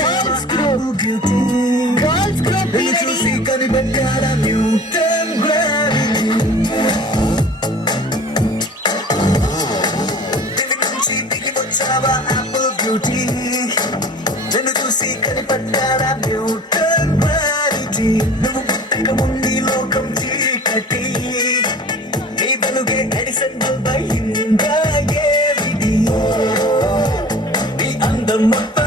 Girls Group నిన్ను చూసి కనిపెట్టారా Newton gravity దివి నుంచి దిగి వచ్చావా యాపిల్ బ్యూటీ నిన్ను చూసి కనిపెట్టారా న్యూటన్ గ్రావిటీ నువ్వు పుట్టక ముందు లోకం చీకటి నీ వెలుగే ఎడిసన్ బల్బ్ అయిందా ఏమిటి నీ అందం మొత్తం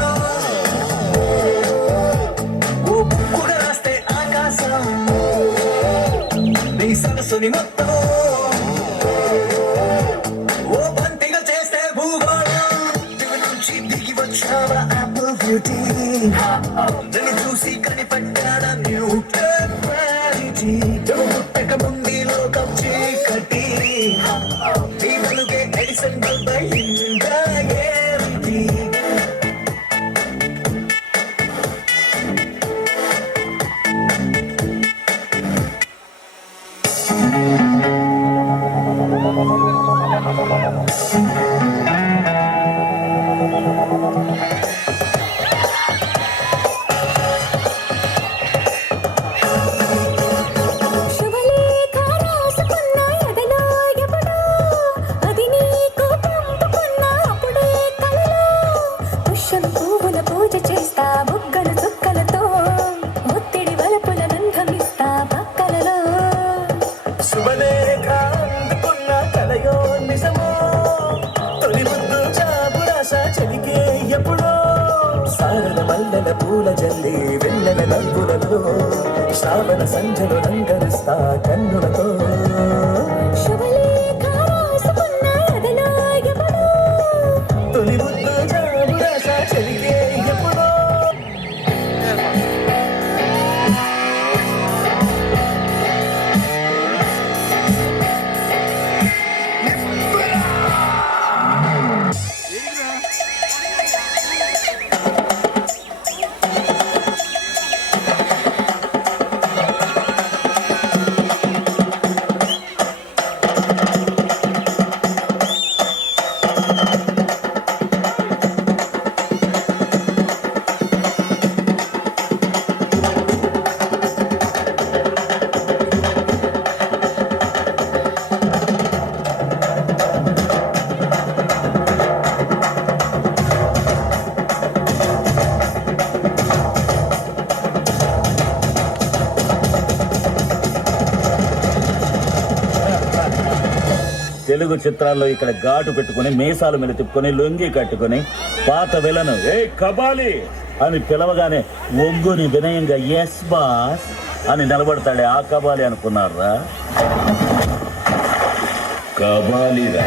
ఓ కూడా రాస్తే ఆకాశం నీ సరస్సుని మొత్తం ఓ బంతిగా చేస్తే భూగోళం దివి నుంచి దిగి వచ్చావా యాపిల్ బ్యూటీ నిన్ను చూసి కనిపెట్టాడా న్యూటన్ గ్రావిటీ నువ్వు పుట్టక ముందు లోకం చీకటి నీ వెలుగే ఎడిసన్ బల్బ్ అయిందా ఏమిటి శుభలేఖ రాసుకున్న ఎదలో ఎప్పుడో అది నీకు పంపుకున్న అప్పుడే కలలో పుష్యం పువ్వుల పూజ చేస్తా బుగ్గల చుక్కలతో ఒత్తిడి వలపుల గంధమిస్తా పక్కలలో శుభలేఖ అందుకున్న కలయో నిజమో తొలి ముద్దు చాపురాశ చెలికే ఎప్పుడో సారల మల్లెల పూల జల్లి వెన్నెల నవ్వులలో శ్రావణ సంధ్యలు రంగరిస్తా కన్నులతో శుభలేఖ రాసుకున్న ఎదలో ఎప్పుడో తొలి ముద్దు చాపురాశ చెలికే ఎప్పుడో తెలుగు చిత్రాల్లో ఇక్కడ ఘాటు పెట్టుకుని మీసాలు మీద తిప్పుకొని లొంగి కట్టుకుని పాత విలను ఏ కబాలి అని పిలవగానే ఒంగుని వినయంగా ఎస్ బాస్ అని నిలబడతాడే ఆ కబాలి అనుకున్నారా? కబాలిరా.